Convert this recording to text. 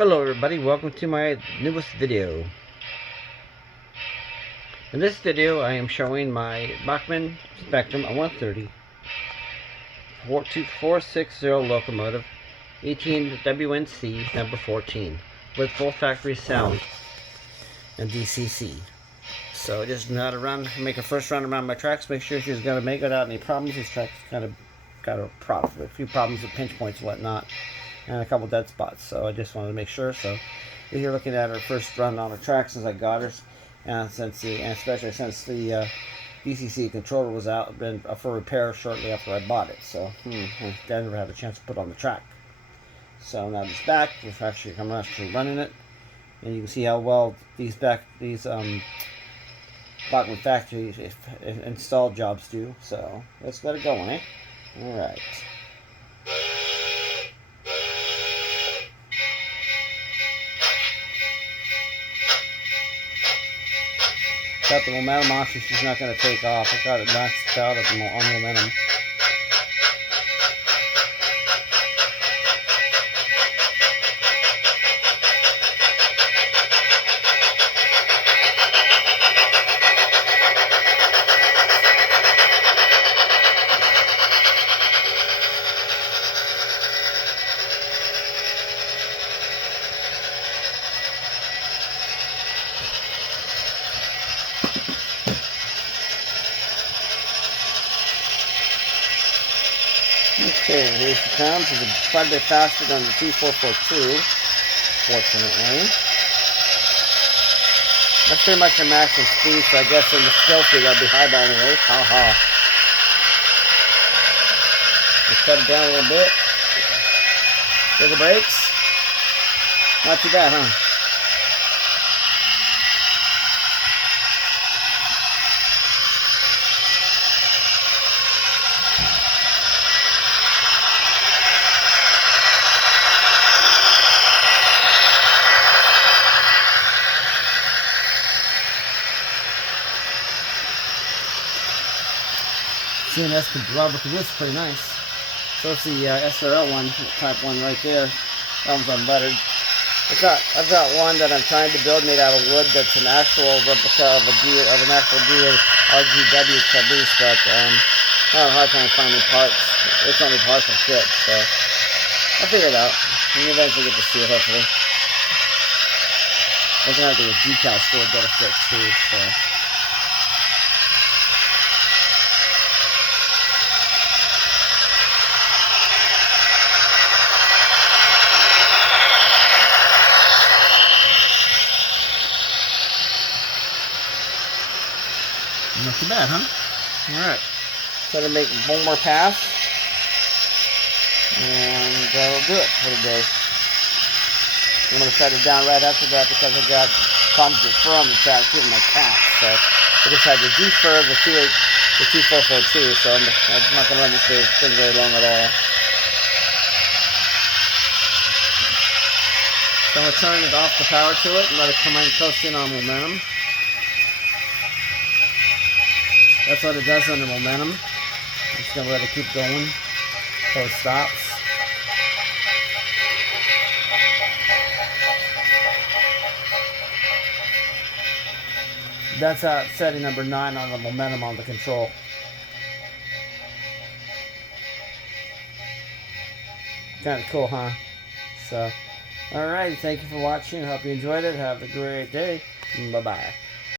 Hello everybody, welcome to my newest video. In this video I am showing my Bachmann Spectrum On30 460 locomotive ET&WNC number 14 with full factory sound and DCC. So I just know how to make a first run around my tracks, make sure she's going to make it without any problems. These tracks kind of got a few problems with pinch points and whatnot, and a couple dead spots, so I just wanted to make sure. So if you're looking at her first run on the track since I got her, and especially since the DCC controller was out, been for repair shortly after I bought it, so I never had a chance to put it on the track. So now it's back. I'm actually running it, and you can see how well these Bachmann factory install jobs do. So let's get it going, eh? All right. Got the momentum off, she's not going to take off. I got it maxed out on momentum. Okay, here she comes. She's quite a bit faster than the T442, fortunately. That's pretty much her maximum speed, so I guess in the skill feed I'll be high by anyway. Haha. Let's cut it down a little bit. Take the brakes. Not too bad, huh? CNS rubber, because this is pretty nice. So it's the SRL one, type one right there. That one's unlettered. I've got one that I'm trying to build made out of wood that's an actual replica of an actual RGW caboose, but I have a hard time finding parts. It's only partial shit, so I'll figure it out. And eventually get to see it, hopefully. I'm gonna have to get a decal store to get a fix too, so. Not too bad, huh? Alright. So to make one more pass. And that'll do it for the day. I'm going to shut it down right after that because I've got problems with fur on the track too with my cat. So I decided to defur the 2442, so I'm not going to run this thing very long at all. So I'm going to turn it off the power to it and let it come in close in on momentum. That's what it does under momentum. I'm just going to let it keep going until it stops. That's setting number 9 on the momentum on the control. Kind of cool, huh? So, alright, thank you for watching. I hope you enjoyed it. Have a great day. Bye-bye.